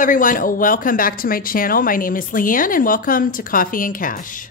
everyone, welcome back to my channel. My name is Leanne and welcome to Coffee and Cash.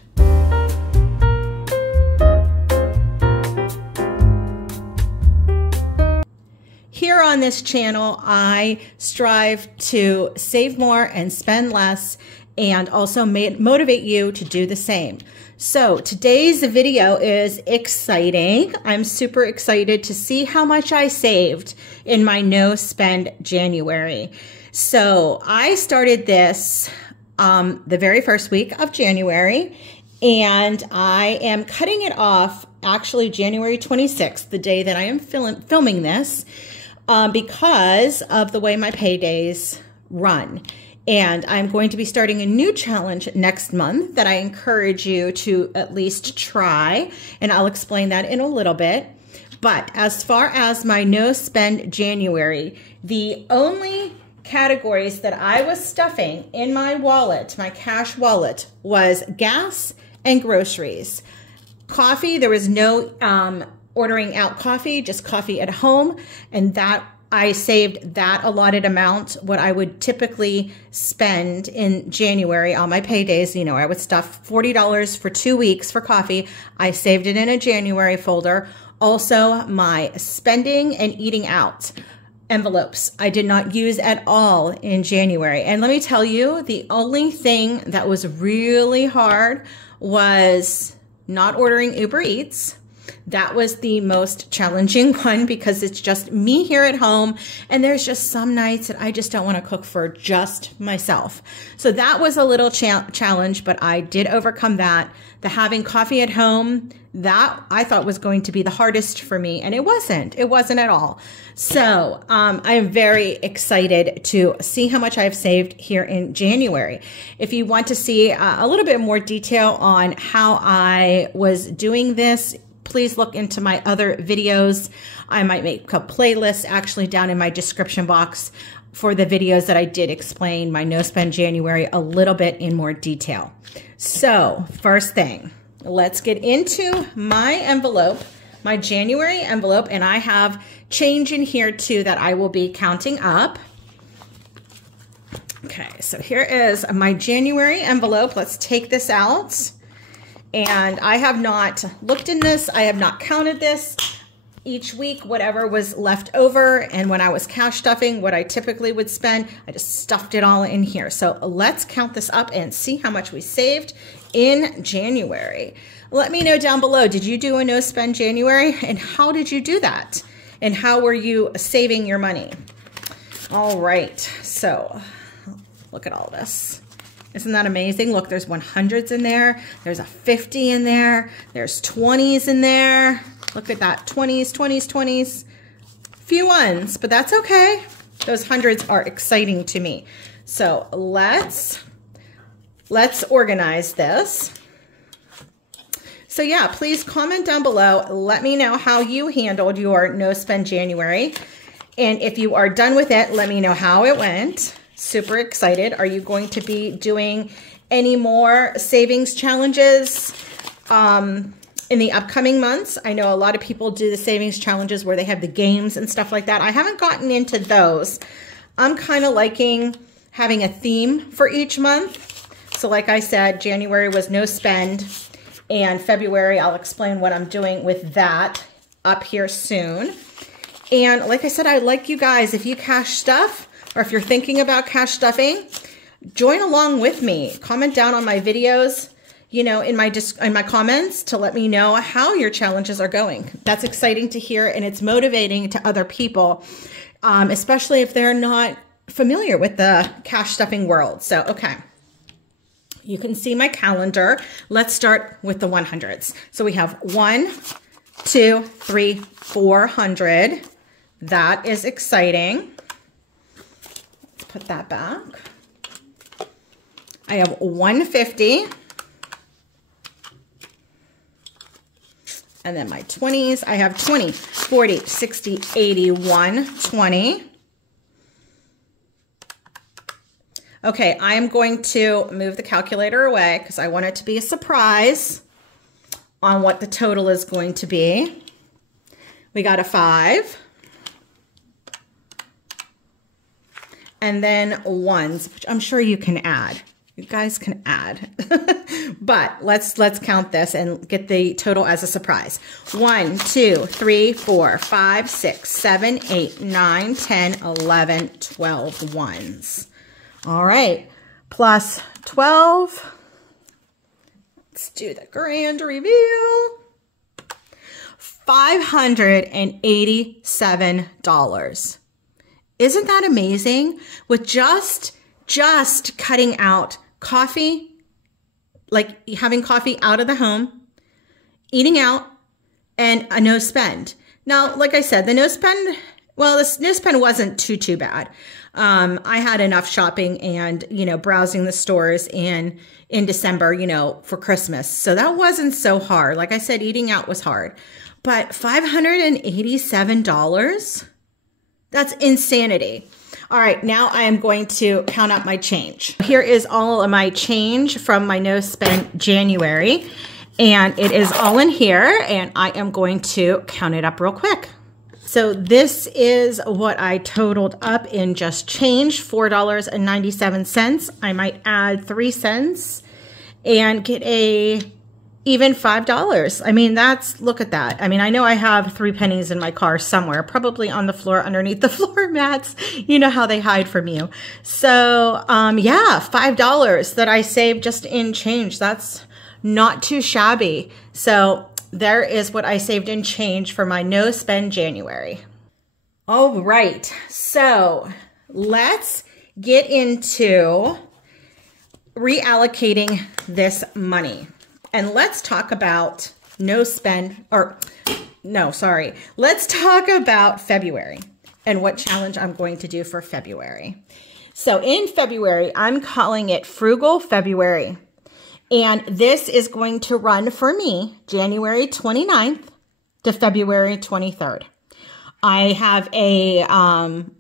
Here on this channel, I strive to save more and spend less and also motivate you to do the same. So today's video is exciting. I'm super excited to see how much I saved in my no spend January. So I started this the very first week of January, and I am cutting it off actually January 26th, the day that I am filming this, because of the way my paydays run. And I'm going to be starting a new challenge next month that I encourage you to at least try, and I'll explain that in a little bit. But as far as my no spend January, the only categories that I was stuffing in my wallet, my cash wallet, was gas and groceries. Coffee, there was no ordering out coffee, just coffee at home, and that I saved that allotted amount, what I would typically spend in January on my paydays. You know, I would stuff $40 for 2 weeks for coffee. I saved it in a January folder. Also, my spending and eating out envelopes I did not use at all in January. And let me tell you, the only thing that was really hard was not ordering Uber Eats. That was the most challenging one because it's just me here at home, and there's just some nights that I just don't want to cook for just myself. So that was a little challenge, but I did overcome that. The having coffee at home, that I thought was going to be the hardest for me, and it wasn't. It wasn't at all. So I am very excited to see how much I've saved here in January. If you want to see a little bit more detail on how I was doing this, please look into my other videos. I might make a playlist actually down in my description box for the videos that I did explain my no spend January a little bit in more detail. So first thing, let's get into my envelope, my January envelope, and I have change in here too that I will be counting up. Okay, so here is my January envelope. Let's take this out. And I have not looked in this. I have not counted this each week, whatever was left over. And when I was cash stuffing, what I typically would spend, I just stuffed it all in here. So let's count this up and see how much we saved in January. Let me know down below, did you do a no spend January? And how did you do that? And how were you saving your money? All right, so look at all this. Isn't that amazing? Look, there's 100s in there. There's a 50 in there. There's 20s in there. Look at that, 20s, 20s, 20s. Few ones, but that's okay. Those hundreds are exciting to me. So let's organize this. So yeah, please comment down below. Let me know how you handled your no spend January. And if you are done with it, let me know how it went. Super excited. Are you going to be doing any more savings challenges in the upcoming months? I know a lot of people do the savings challenges where they have the games and stuff like that. I haven't gotten into those. I'm kind of liking having a theme for each month. So like I said, January was no spend, and February, I'll explain what I'm doing with that up here soon. And like I said, I'd like you guys, if you cash stuff, or if you're thinking about cash stuffing, join along with me. Comment down on my videos, you know, in my comments to let me know how your challenges are going. That's exciting to hear, and it's motivating to other people, especially if they're not familiar with the cash stuffing world. So, okay. You can see my calendar. Let's start with the 100s. So we have 1, 2, 3, 400. That is exciting. Put that back. I have 150. And then my 20s, I have 20, 40, 60, 80, 120. Okay, I am going to move the calculator away because I want it to be a surprise on what the total is going to be. We got a 5. and then ones, which I'm sure you can add. You guys can add, but let's count this and get the total as a surprise. 1, 2, 3, 4, 5, 6, 7, 8, 9, 10, 11, 12 ones. All right, plus 12. Let's do the grand reveal. $587. Isn't that amazing? With just cutting out coffee, like having coffee out of the home, eating out, and a no spend. Now, like I said, the no spend, well, this no spend wasn't too bad. I had enough shopping and, browsing the stores in December, for Christmas. So that wasn't so hard. Like I said, eating out was hard. But $587? That's insanity. All right, now I am going to count up my change. Here is all of my change from my no spend January, and it is all in here, and I am going to count it up real quick. So this is what I totaled up in just change, $4.97. I might add 3 cents and get a even $5. I mean, look at that. I mean, I know I have 3 pennies in my car somewhere, probably on the floor underneath the floor mats. You know how they hide from you. So, yeah, $5 that I saved just in change. That's not too shabby. So there is what I saved in change for my no spend January. All right. So let's get into reallocating this money. And let's talk about let's talk about February and what challenge I'm going to do for February. So in February, I'm calling it Frugal February. And this is going to run for me January 29th to February 23rd. I have a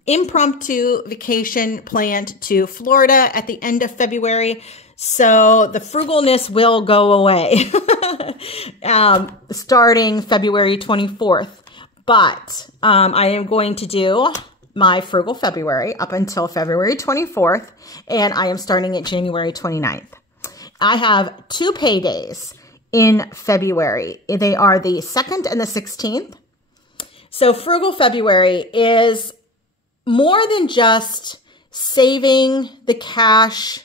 impromptu vacation planned to Florida at the end of February. So the frugalness will go away starting February 24th. But I am going to do my Frugal February up until February 24th, and I am starting at January 29th. I have 2 paydays in February. They are the 2nd and the 16th. So Frugal February is more than just saving the cash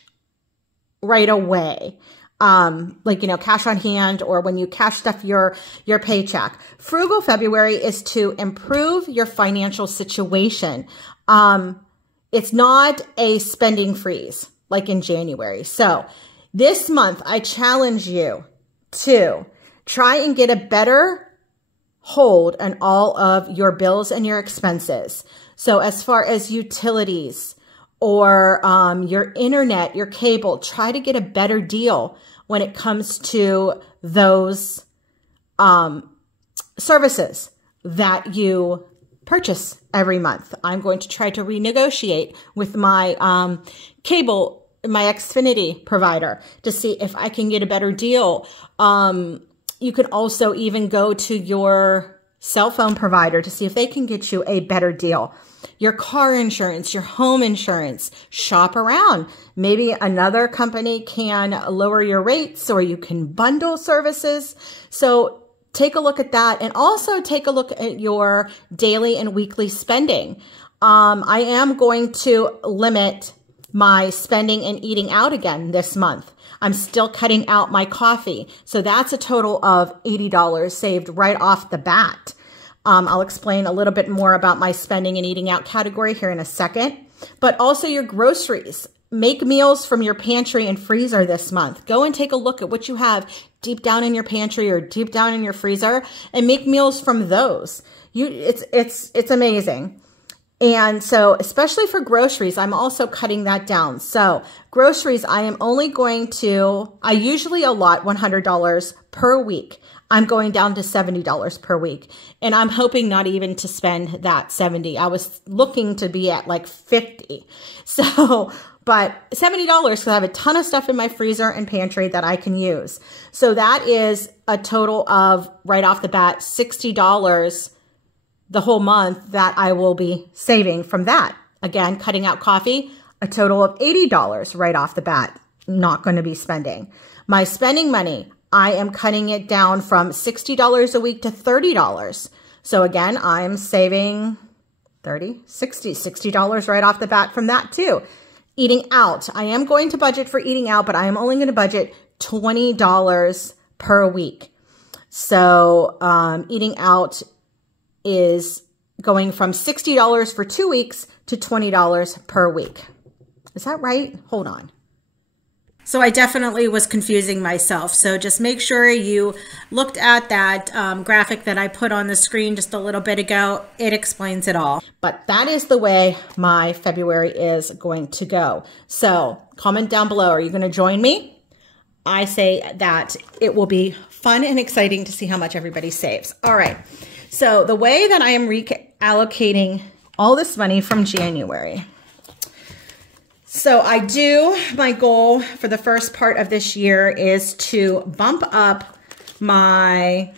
right away. Cash on hand, or when you cash stuff your paycheck. Frugal February is to improve your financial situation. It's not a spending freeze like in January. So this month, I challenge you to try and get a better hold on all of your bills and your expenses. So as far as utilities, or your internet, your cable, try to get a better deal when it comes to those services that you purchase every month. I'm going to try to renegotiate with my cable, my Xfinity provider, to see if I can get a better deal. You can also even go to your cell phone provider to see if they can get you a better deal. Your car insurance, your home insurance, shop around. Maybe another company can lower your rates, or you can bundle services. So take a look at that, and also take a look at your daily and weekly spending. I am going to limit my spending and eating out again this month. I'm still cutting out my coffee. So that's a total of $80 saved right off the bat. I'll explain a little bit more about my spending and eating out category here in a second. But also your groceries. Make meals from your pantry and freezer this month. Go and take a look at what you have deep down in your pantry or deep down in your freezer, and make meals from those. It's amazing. And so, especially for groceries, I'm also cutting that down. So groceries, I usually allot $100 per week. I'm going down to $70 per week. And I'm hoping not even to spend that $70. I was looking to be at like $50. So, but $70 because I have a ton of stuff in my freezer and pantry that I can use. So that is a total of, right off the bat, $60 the whole month that I will be saving from that Again, cutting out coffee, a total of $80 right off the bat. Not going to be spending. My spending money, I am cutting it down from $60 a week to $30. So again, I'm saving $60 right off the bat from that too. Eating out, I am going to budget for eating out, but I am only going to budget $20 per week. So eating out is going from $60 for 2 weeks to $20 per week. Is that right? Hold on. So I definitely was confusing myself. So just make sure you looked at that graphic that I put on the screen just a little bit ago. It explains it all. But that is the way my February is going to go. So comment down below. Are you going to join me? I say that it will be fun and exciting to see how much everybody saves. All right. So the way that I am reallocating all this money from January. So my goal for the first part of this year is to bump up my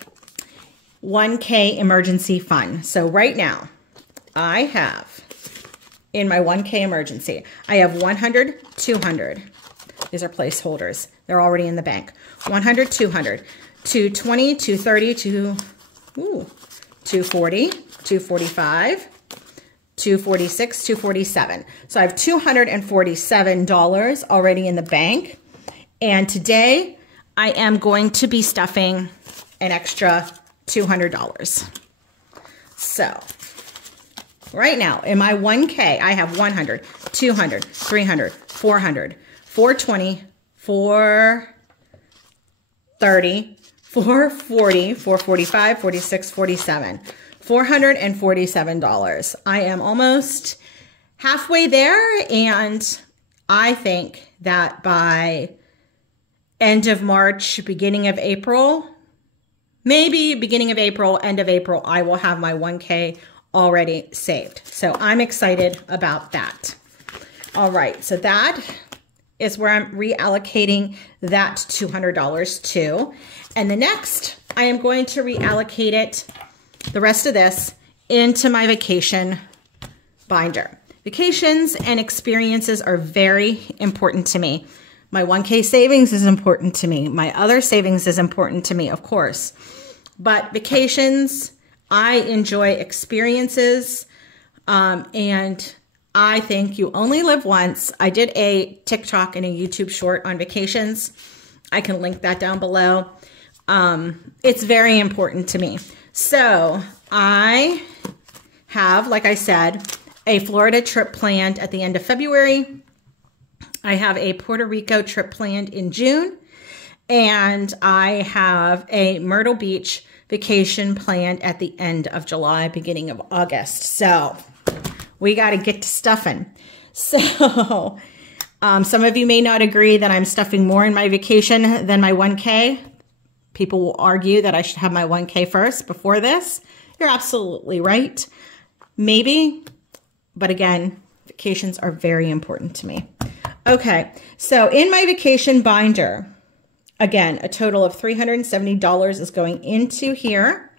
1K emergency fund. So right now I have in my 1K emergency, I have 100, 200. These are placeholders. They're already in the bank. 100, 200, 220, 230, 240, 245, 246, 247. So I have $247 already in the bank. And today I am going to be stuffing an extra $200. So right now in my 1K, I have 100, 200, 300, 400, 420, 430, 440, 445, 46, 47. $447. I am almost halfway there, and I think that by end of March, beginning of April, maybe beginning of April, end of April, I will have my 1K already saved. So I'm excited about that. All right, so that is where I'm reallocating that $200 to. And the next, I am going to reallocate it, the rest of this, into my vacation binder. Vacations and experiences are very important to me. My 1K savings is important to me. My other savings is important to me, of course. But vacations, I enjoy experiences, and I think you only live once. I did a TikTok and a YouTube short on vacations. I can link that down below. It's very important to me. So I have, like I said, a Florida trip planned at the end of February. I have a Puerto Rico trip planned in June. And I have a Myrtle Beach vacation planned at the end of July, beginning of August. So we got to get to stuffing. So some of you may not agree that I'm stuffing more in my vacation than my 1K. People will argue that I should have my 1K first before this. You're absolutely right. Maybe, but again, vacations are very important to me. Okay, so in my vacation binder, again, a total of $370 is going into here.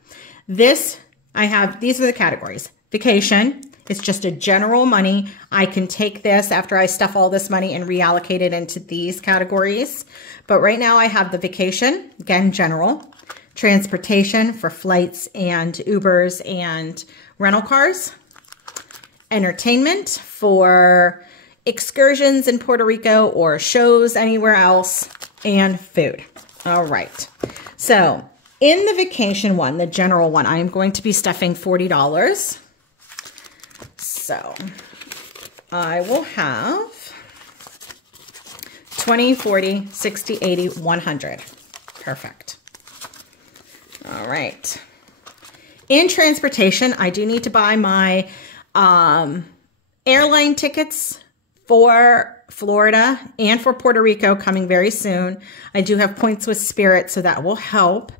These are the categories. Vacation, it's just a general money. I can take this after I stuff all this money and reallocate it into these categories. But right now I have the vacation, again, general. Transportation for flights and Ubers and rental cars. Entertainment for excursions in Puerto Rico or shows anywhere else. And food. All right. So in the vacation one, the general one, I am going to be stuffing $40. So I will have 20, 40, 60, 80, 100. Perfect. All right. In transportation, I do need to buy my airline tickets for Florida and for Puerto Rico coming very soon. I do have points with Spirit, so that will help.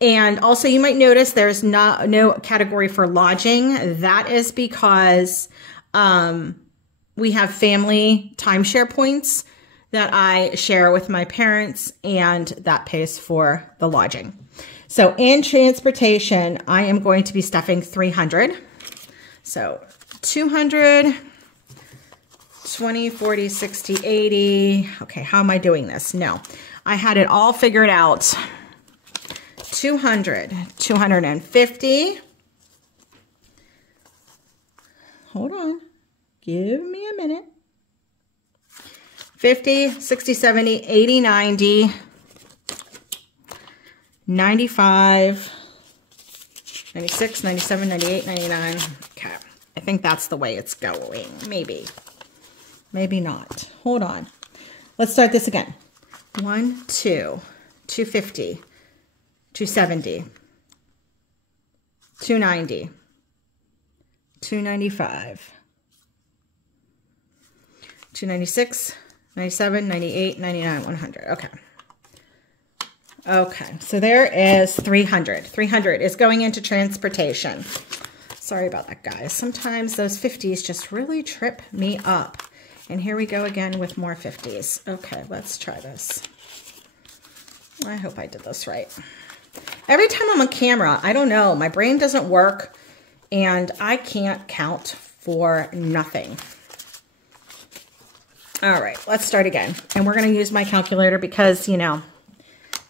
And also you might notice there's no category for lodging. That is because we have family timeshare points that I share with my parents, and that pays for the lodging. So in transportation, I am going to be stuffing 300. So 200, 20, 40, 60, 80. Okay, how am I doing this? No, I had it all figured out. 200, 250. Hold on. Give me a minute. 50, 60, 70, 80, 90, 95, 96, 97, 98, 99. Okay. I think that's the way it's going. Maybe. Maybe not. Hold on. Let's start this again. 1, 2, 250, 270, 290, 295, 296, 97, 98, 99, 100. Okay. Okay, so there is 300. 300 is going into transportation. Sorry about that, guys. Sometimes those 50s just really trip me up. And here we go again with more 50s. Okay, let's try this. I hope I did this right. Every time I'm on camera, I don't know, my brain doesn't work and I can't count for nothing. All right, let's start again. And we're going to use my calculator because, you know,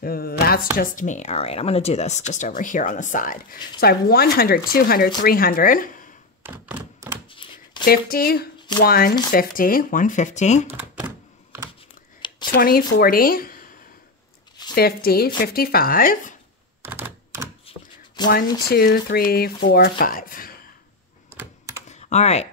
that's just me. All right, I'm going to do this just over here on the side. So I have 100, 200, 300, 50, 150, 150, 20, 40, 50, 55, 1, 2, 3, 4, 5. All right,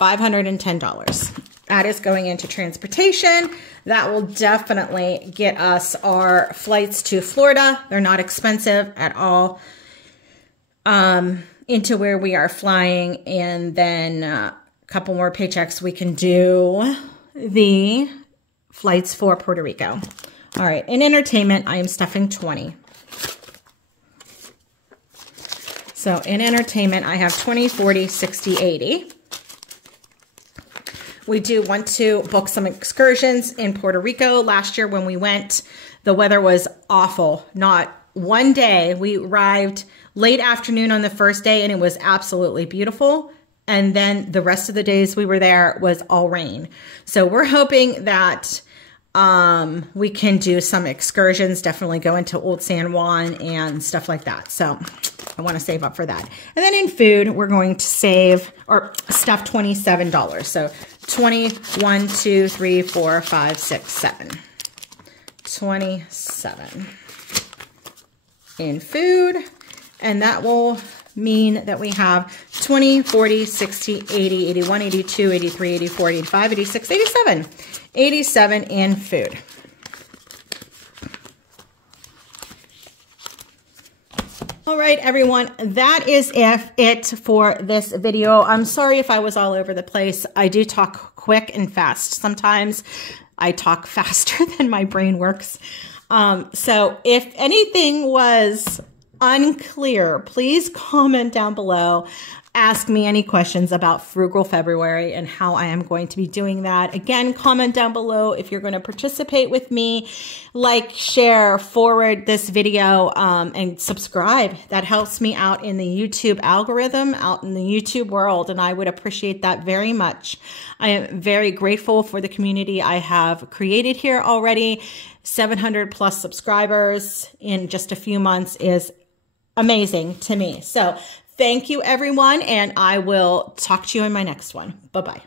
$510. That is going into transportation. That will definitely get us our flights to Florida. They're not expensive at all. Into where we are flying, and then a couple more paychecks, we can do the flights for Puerto Rico. All right, in entertainment, I am stuffing 20. So in entertainment, I have 20, 40, 60, 80. We do want to book some excursions in Puerto Rico. Last year when we went, the weather was awful. Not one day. We arrived late afternoon on the first day and it was absolutely beautiful. And then the rest of the days we were there was all rain. So we're hoping that we can do some excursions, definitely go into Old San Juan and stuff like that. So I want to save up for that. And then in food, we're going to save or stuff $27. So 20, 1, 2, 3, 4, 5, 6, 7. 27 in food. And that will mean that we have 20, 40, 60, 80, 81, 82, 83, 84, 85, 86, 87. 87 in food. All right, everyone, that is it for this video. I'm sorry if I was all over the place. I do talk quick and fast. Sometimes I talk faster than my brain works. So if anything was unclear, please comment down below. Ask me any questions about Frugal February and how I am going to be doing that. Again, comment down below if you're going to participate with me. Like, share, forward this video, and subscribe. That helps me out in the YouTube algorithm, out in the YouTube world, and I would appreciate that very much. I am very grateful for the community I have created here already. 700 plus subscribers in just a few months is amazing to me. So thank you, everyone, and I will talk to you in my next one. Bye-bye.